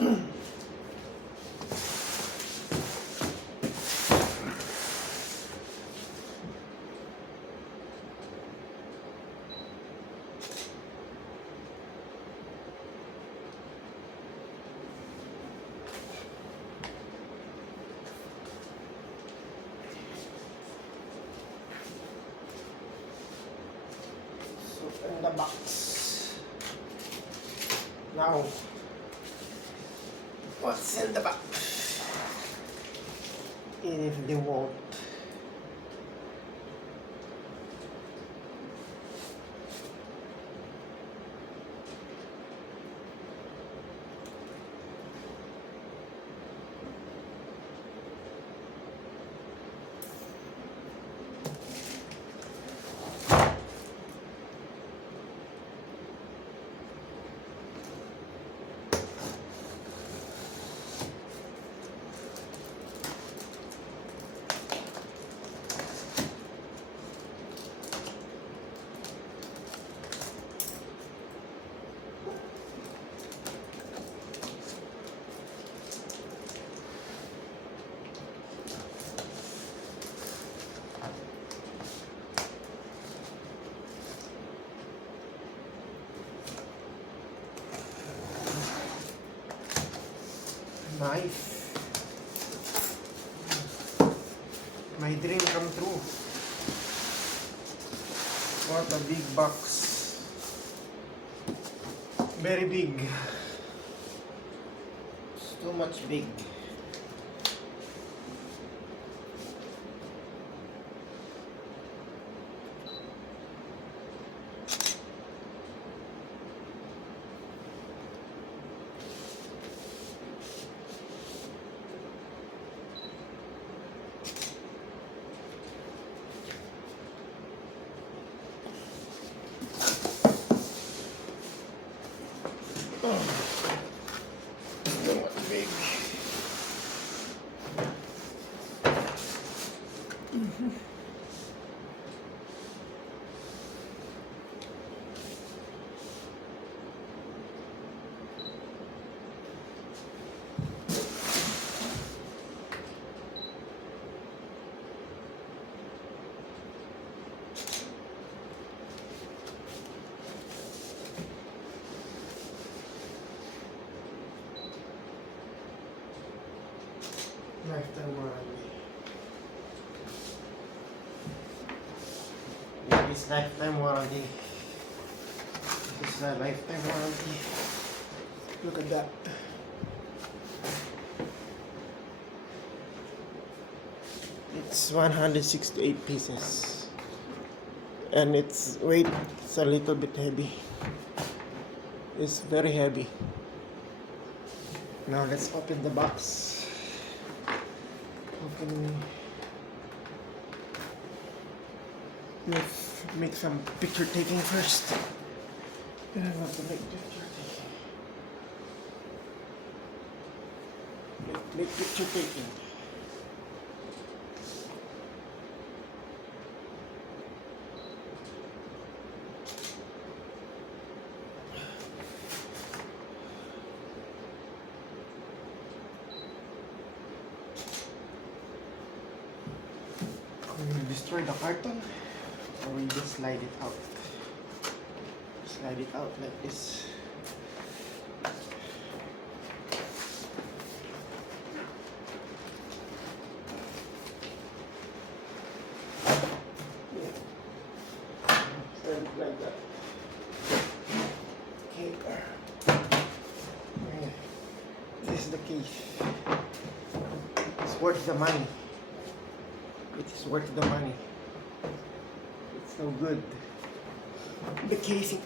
In the box. Now, what's in the box? It is DEWALT. Nice. My dream come true. What a big box. Very big. It's too much big. Lifetime warranty. It is lifetime warranty. This is a lifetime warranty. Look at that. It's 168 pieces. And its weight is a little bit heavy. It's very heavy. Now let's open the box. Let's make some picture taking first. I want to make picture taking. Make picture taking. We will destroy the carton, or we just slide it out. Slide it out like this. Yeah. Slide it like that. Okay. This is the case. It's worth the money. It's worth the money. It's so good. The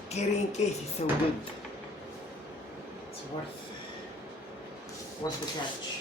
carrying case is so good. It's worth the catch.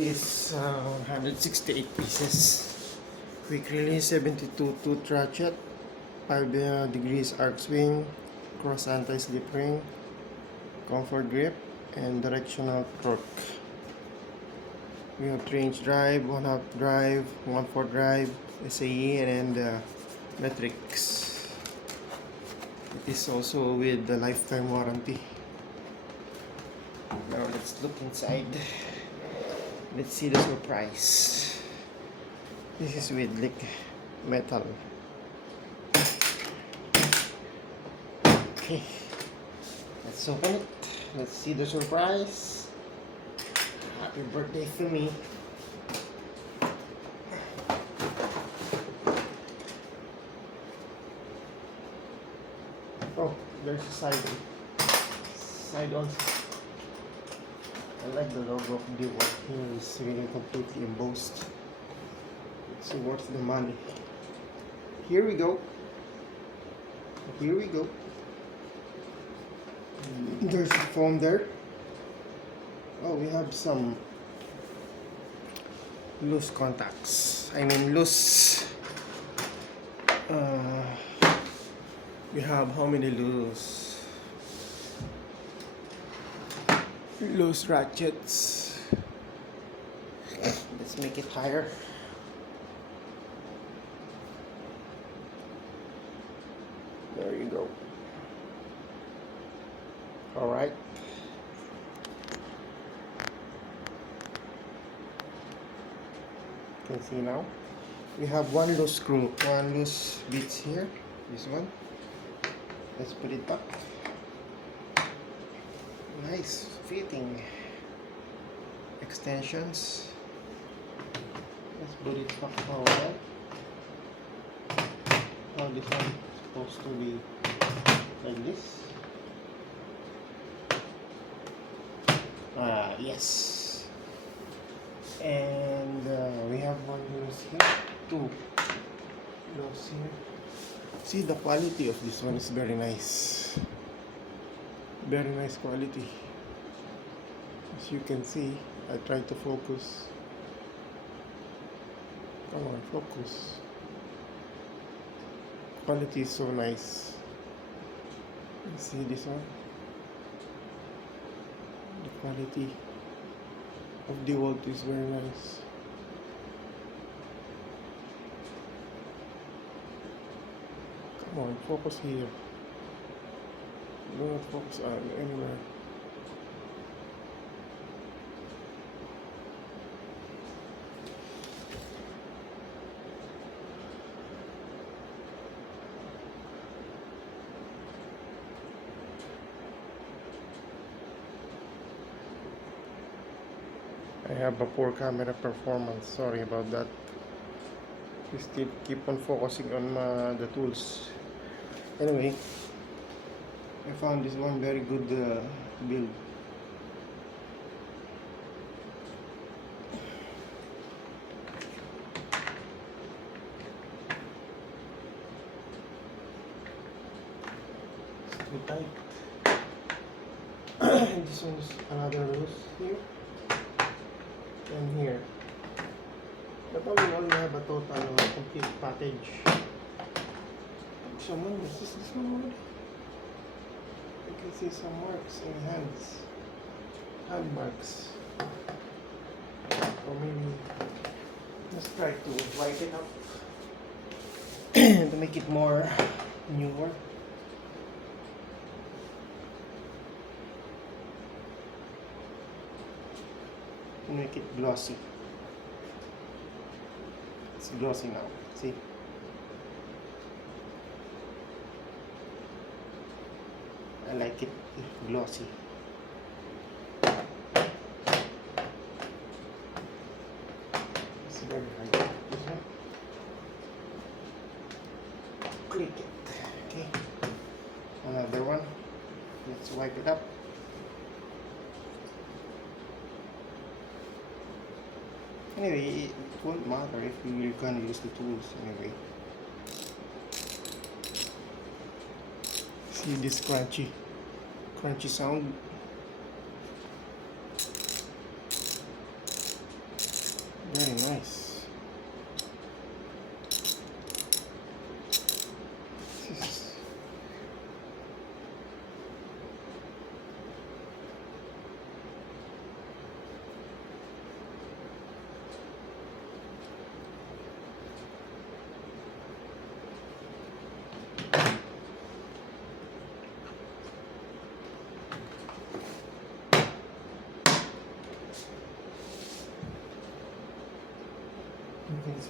is 168 pieces. Quick release 72 tooth ratchet, 5 degrees arc swing, cross anti-slip ring, comfort grip, and directional torque. We have 3-inch drive, 1/2 drive, 1/4 drive, SAE, and metrics. It is also with the lifetime warranty. Now let's look inside. Let's see the surprise. This is with like metal. Okay, let's open it. Let's see the surprise. Happy birthday to me. Oh, there's a side on. I like the logo of DWALT here. It's really completely embossed. It's worth the money. Here we go. Here we go. There's a foam there. Oh, we have some loose contacts. I mean loose. We have how many loose ratchets? Let's make it higher. There you go. All right. You can see now. We have one loose screw, one loose bits here. This one. Let's put it back. Nice fitting. Extensions. Let's put it back forward. Now this one is supposed to be like this. Yes. And we have one loose here, two loose here. See, the quality of this one is very nice. Very nice quality. As you can see, I tried to focus. Come on, focus. Quality is so nice. You see this one? The quality of DEWALT is very nice. Come on, focus here. Do not focus on anywhere. I have a poor camera performance, sorry about that. We still keep on focusing on the tools. Anyway, I found this one very good build. It's too tight. And this one is another loose here. And here. But all in all, we have a total complete package. Someone, is this one? You can see some marks in hands. Hand marks. Or maybe let's try to white it up to make it more newer. Make it glossy. It's glossy now. See? I like it glossy. It's very hard. This one. Click it. Okay. Another one. Let's wipe it up. Anyway, it won't matter if you can use the tools anyway. See this crunchy sound.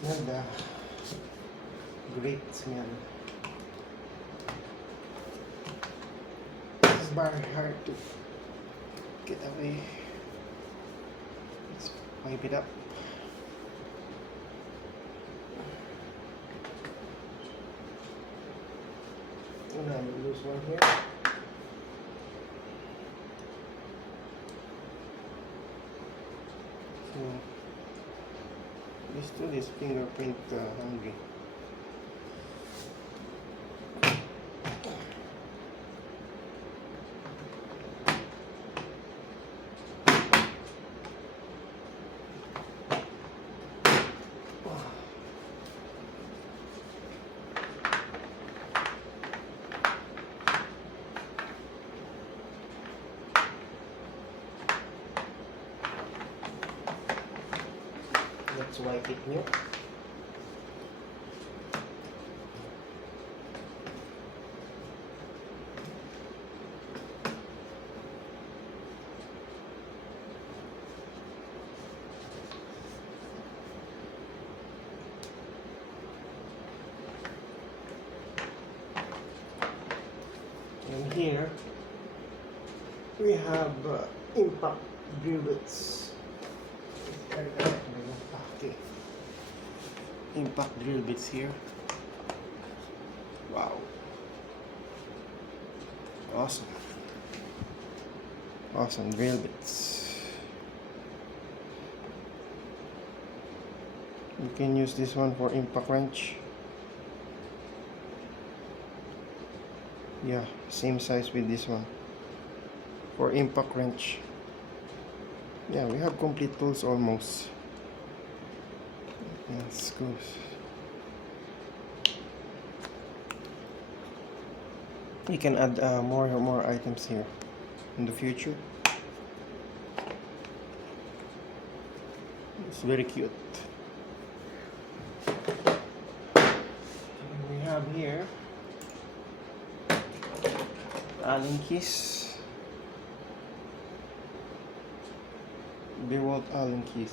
Smell the great smell. It's very hard to get away. Let's wipe it up. And I will lose one here. So this tool is fingerprint hungry. Let's wipe it new. And here we have impact drill bits. Okay. Impact drill bits here. Wow. Awesome. Awesome drill bits. You can use this one for impact wrench. Yeah, same size with this one. For impact wrench. Yeah, we have complete tools almost. Let's go. You can add more items here in the future. It's very cute. And we have here Allen keys. DEWALT Allen keys.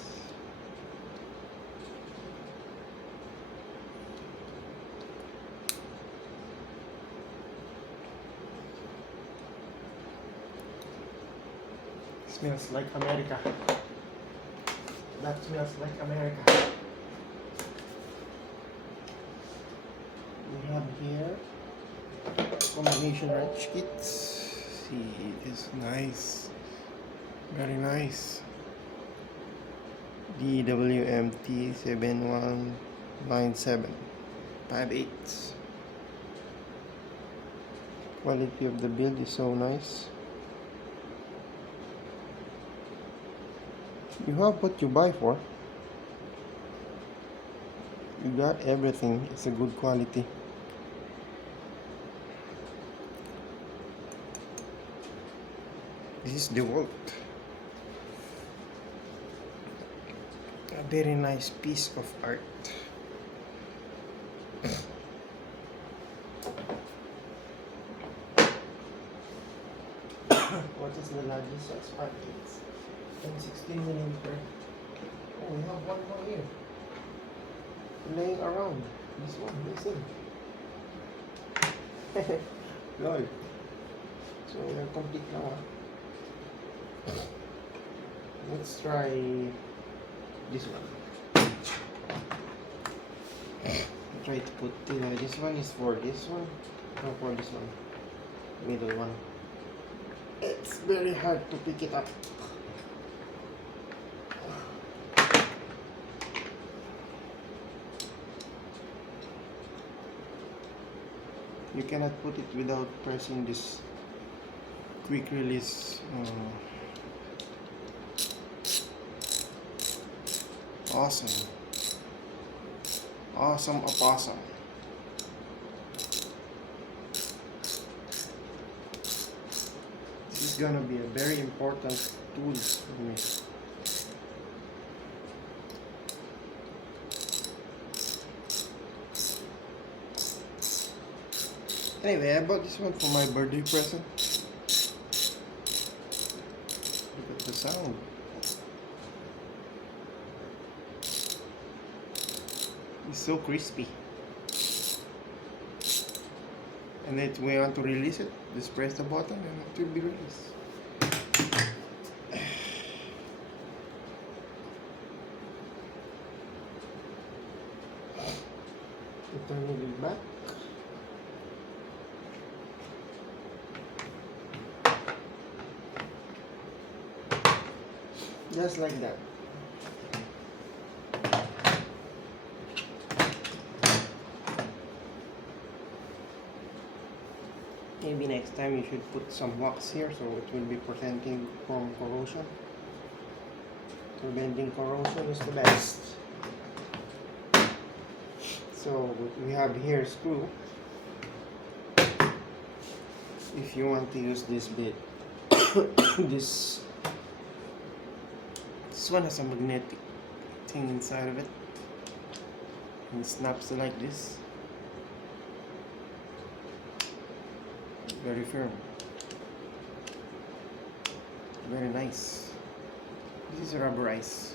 Smells like America. That smells like America. We have here combination wrench kits. See, it is nice. Very nice. DWMT73803. Quality of the build is so nice. You have what you buy for. You got everything. It's a good quality. This is DEWALT. A very nice piece of art. What is the largest size packets? 16mm. Oh, we have one more here. Laying around. This one, listen. Lol. So we are complete now. Let's try this one. Try to put this one is for this one. No, for this one. Middle one. It's very hard to pick it up. You cannot put it without pressing this quick release. Awesome. Awesome opossum. This is gonna be a very important tool for me. Anyway, I bought this one for my birthday present. Look at the sound. It's so crispy. And then when you want to release it, just press the button and it will be released. Turn it back. Just like that. Maybe next time you should put some wax here so it will be preventing from corrosion. Preventing corrosion is the best. So we have here a screw. If you want to use this bit, this one has a magnetic thing inside of it, and it snaps like this. Very firm, very nice. This is rubberized,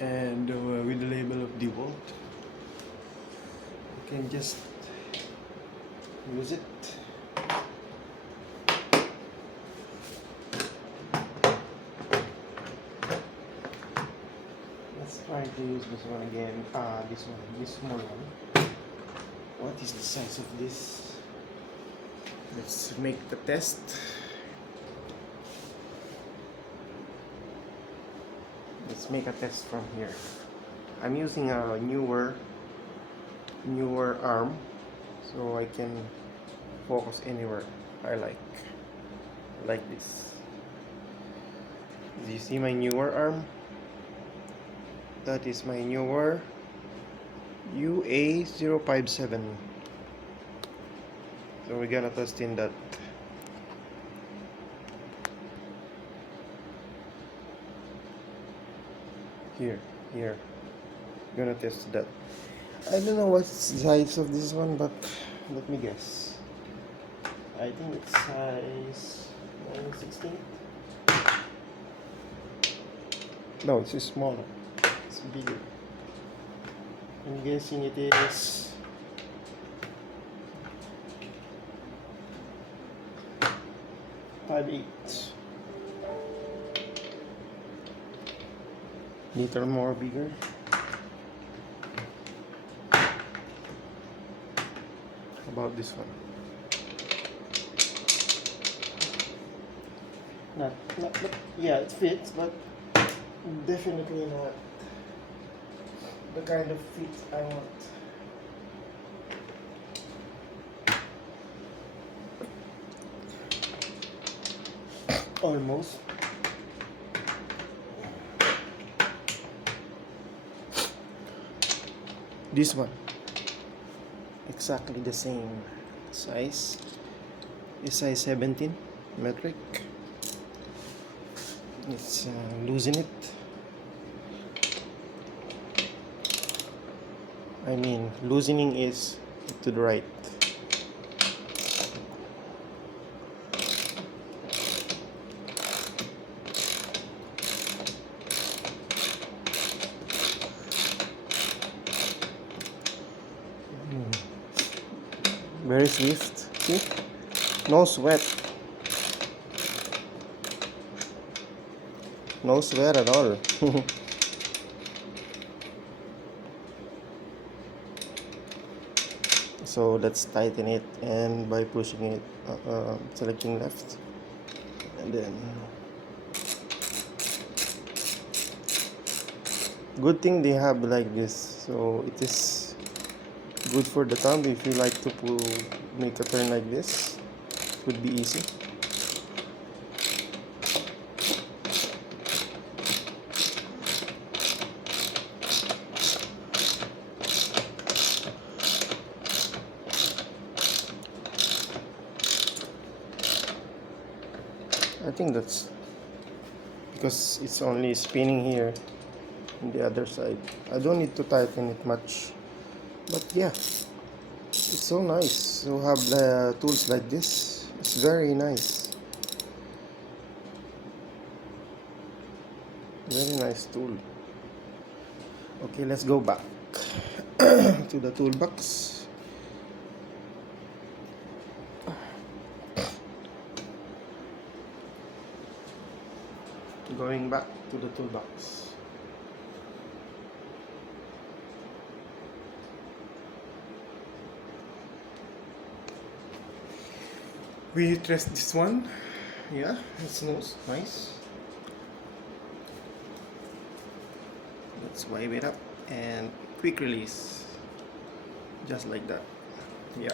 and with the label of DEWALT. You can just use it. Let's try to use this one again. This small one. What is the size of this? Let's make the test. Let's make a test from here. I'm using a newer arm, so I can focus anywhere I like this. Do you see my newer arm? That is my newer UA057. So we're gonna test in that. Here. Gonna test that. I don't know what's the size of this one, but let me guess. I think it's size 16. No, it's smaller. It's bigger. I'm guessing it is 5/8. Little more bigger. About this one. Not, yeah, it fits, but definitely not the kind of fit I want. Almost. This one, exactly the same size. Is size 17 metric. Let's loosen it. I mean, loosening is to the right. Very swift. See? No sweat. No sweat at all. So let's tighten it, and by pushing it, selecting left, and then good thing they have like this, so it is good for the thumb. If you like to make a turn like this, it would be easy. I think that's because it's only spinning here on the other side. I don't need to tighten it much, but yeah, it's so nice to have the tools like this. It's very nice. Very nice tool. Okay, let's go back to the toolbox. Going back to the toolbox. We test this one. Yeah, it smells nice. Let's wipe it up and quick release. Just like that. Yeah.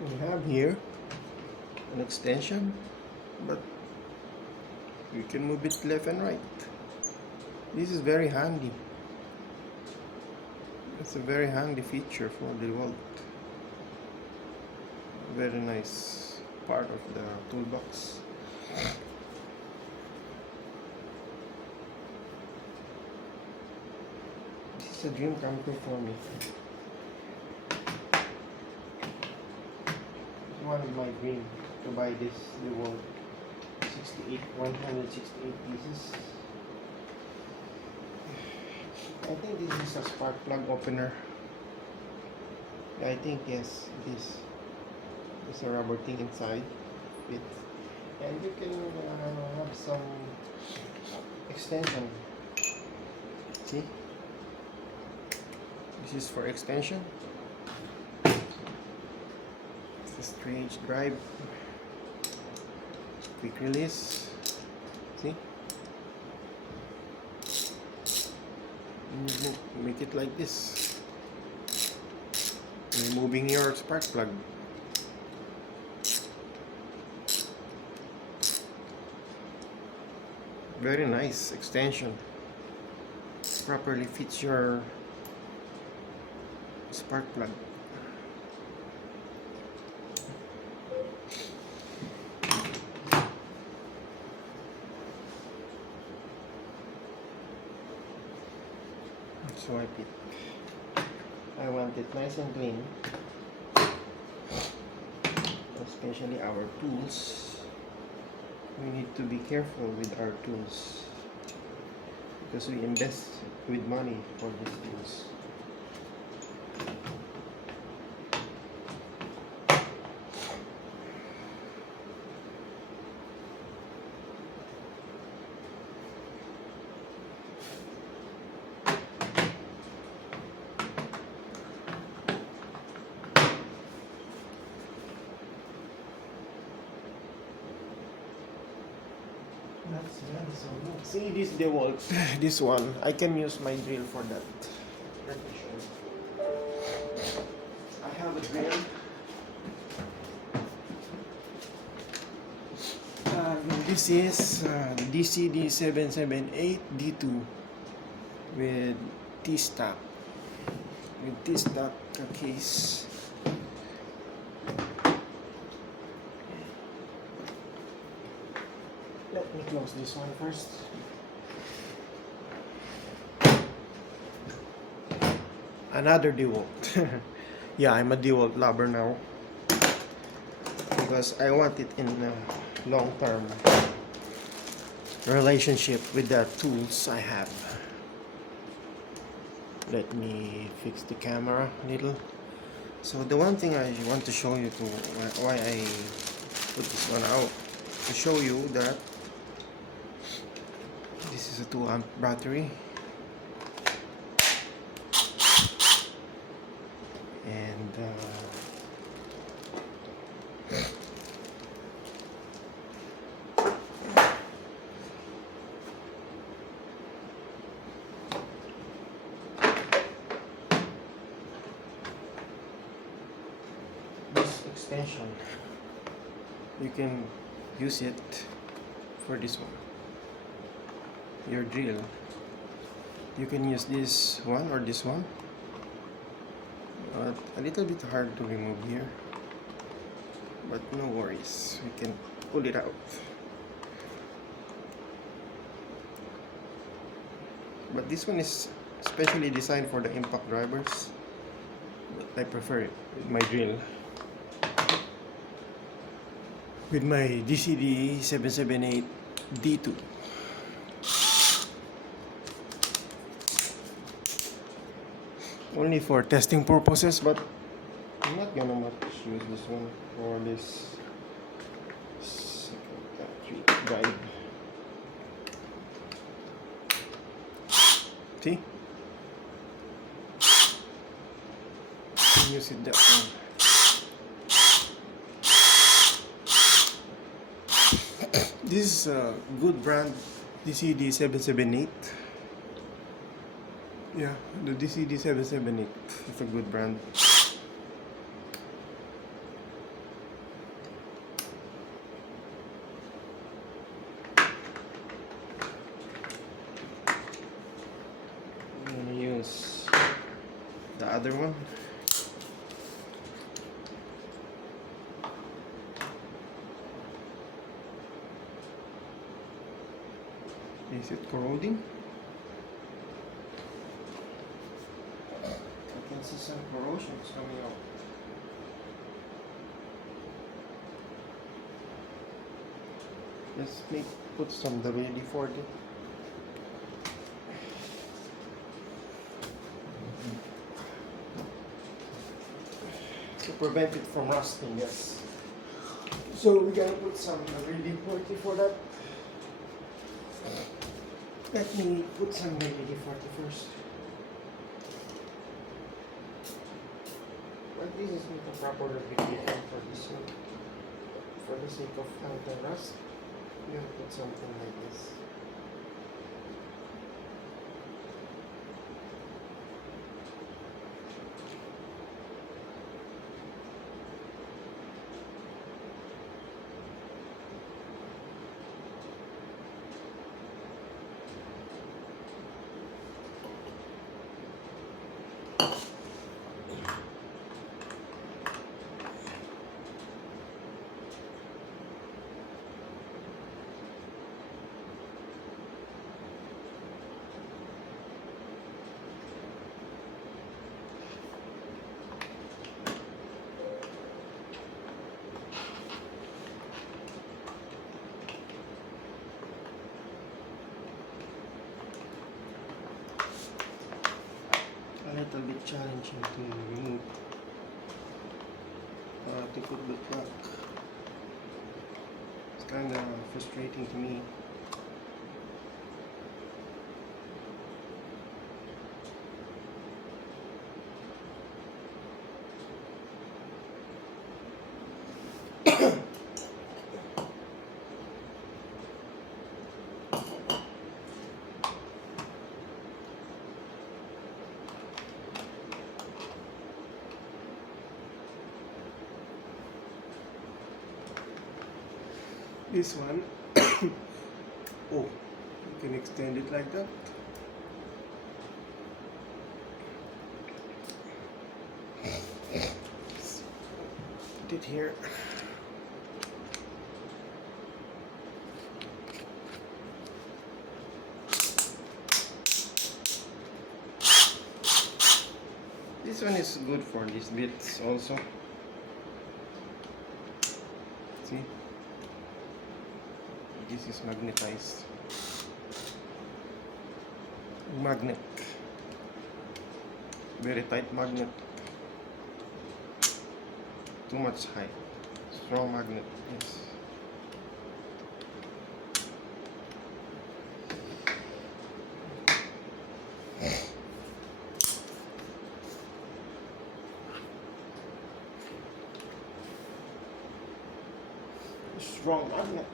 We have here an extension, but you can move it left and right. This is very handy. It's a very handy feature for the DWALT. Very nice part of the toolbox. This is a dream come true for me. It's one of my dreams to buy this DWALT 168 pieces. I think this is a spark plug opener. I think yes, this is a rubber thing inside it, and you can have some extension. See, this is for extension. It's a strange drive, quick release. See. Make it like this, removing your spark plug. Very nice extension, properly fits your spark plug. Swipe it. I want it nice and clean, especially our tools. We need to be careful with our tools because we invest with money for these tools. See this DEWALT, this one, I can use my drill for that. Let me show you. I have a drill. This is DWMT73803 with T-stock. With T-stock case. Let me close this one first. Another DEWALT. Yeah, I'm a DEWALT lover now because I want it in a long-term relationship with the tools I have. Let me fix the camera a little. So the one thing I want to show you to why I put this one out, to show you that this is a 2-amp battery, and this extension, you can use it for this one, your drill. You can use this one or this one, but a little bit hard to remove here, but no worries, we can pull it out. but this one is specially designed for the impact drivers. But I prefer it with my drill. With my DCD778D2. Only for testing purposes, but I'm not gonna much use this one for this drive. See? Use it that one. This is a good brand, DCD778. Yeah, the DCD778 is a good brand. I'm gonna use the other one. Is it corroding? I can see some corrosion coming out. Let's put some WD-40. To prevent it from rusting, yes. So we're gonna put some WD-40 for that. Let me put some WD-40 first. But this is not a proper WD-40 for this one. For the sake of anti-rust, we're gonna put something like this. A little bit challenging to remove, to put it back. It's kind of frustrating to me. This one, oh, you can extend it like that. Put it here. This one is good for these bits also. See? This is magnetized. Magnet. Very tight magnet. Too much height. Strong magnet. Yes. Strong magnet.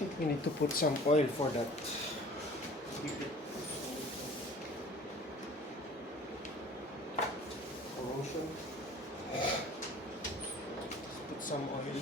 think we need to put some oil for that. Corrosion. Let's put some oil.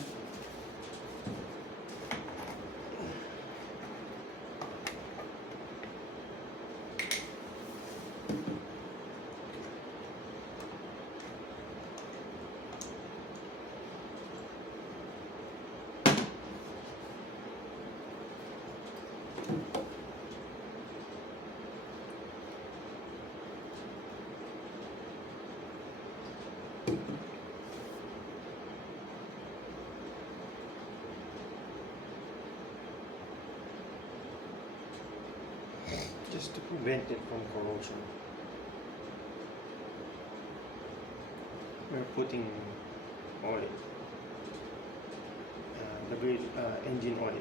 Just to prevent it from corrosion. We're putting oil, engine oil.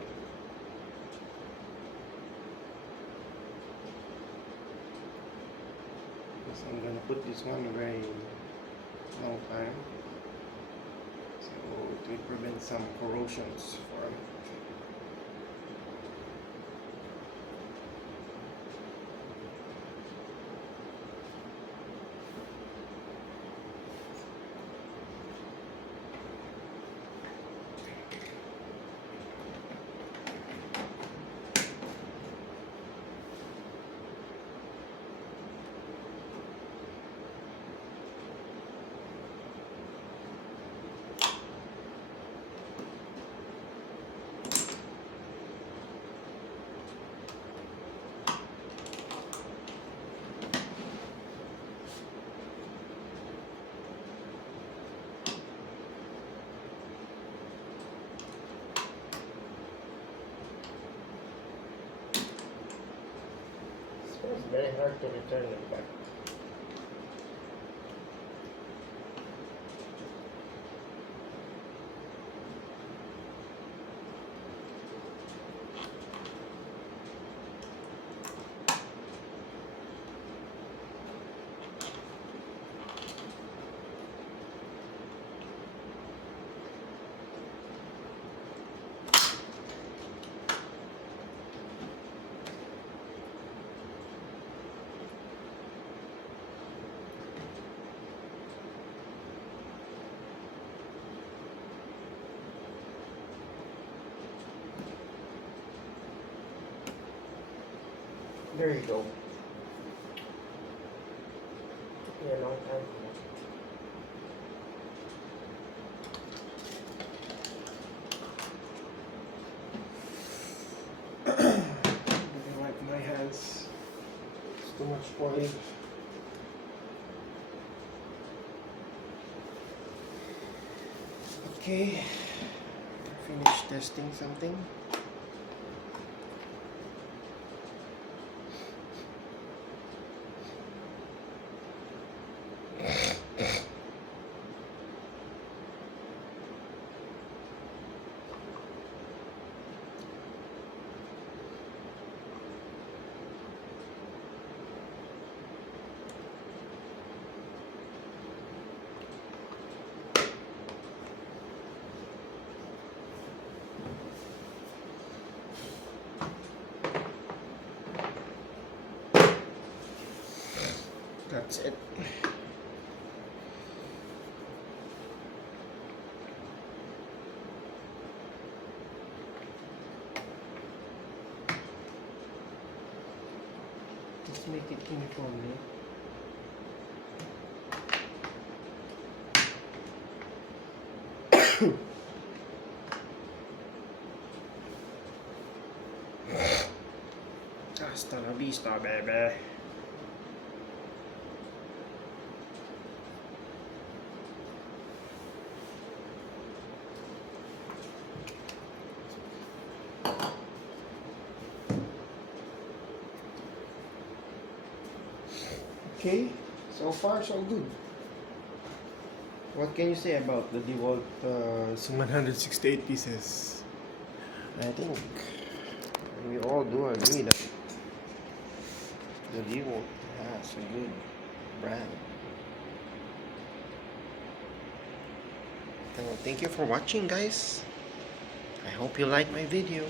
So I'm going to put this one a very long time, so it will prevent some corrosions from it. It's very hard to return it back. There you go. Took me a long time for that. Let me wipe my hands. It's too much oil. Okay, finish testing something. That's it. Let's make it uniformly. Hasta la vista, baby. Okay, so far so good. What can you say about the DEWALT 168 pieces? I think we all do agree that the DEWALT has a good brand. So thank you for watching, guys. I hope you like my video.